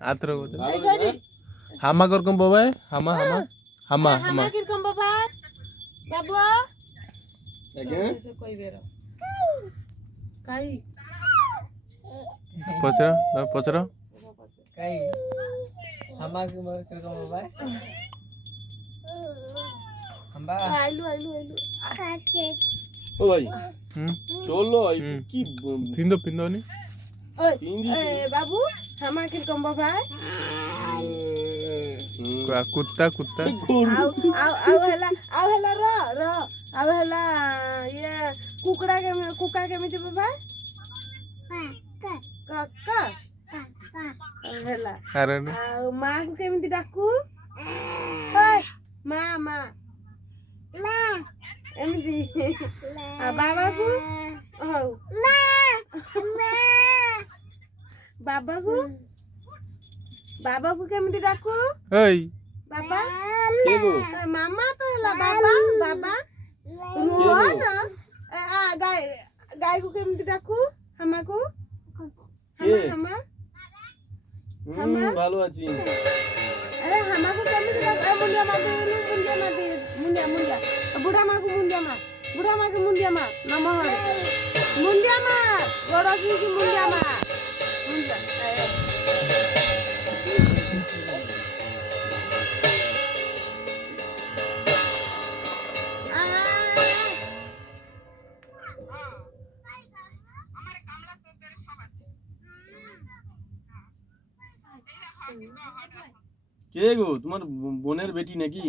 আতর কথা হামা করকম বাবা হামা হামা হামা হামা কিরকম বাবা বাবু আগে কইবেরো কাই পচরা পচরা কাই হামা কিরকম বাবা হামবা আইলু ও ভাই হুম চলো কি তিনদো পিন্দনি ওই বাবু হামা কিরকম বাবা কুত্তা কুত্তা আউ হেলা র আউ হেলা ইয়ে কুকুড়া কেমিতি বাবা কাকা হেলা কারণ ଆଉ ମାକୁ କେମିତି ଡାକୁ ମା ମା ଏମିତି ଆଉ ବାବାକୁ ହଉ ବାବାକୁ କେମିତି ଡାକୁ এই ବାବା কে গো ମାମା ତ ହେଲା ବାବା ରୁହ ନା ଗାଈକୁ କେମିତି ଡାକୁ ହାମାକୁ ହାମା ভালো আছি अरे हमाको केमिति ए मुंडिया मार मुंडिया बुढ़ा माँ को मुंडिया मार नमः मुंडिया मार बड़ा की मुंडिया मार मुंडिया কে গো তোমার বোনের বেটি নাকি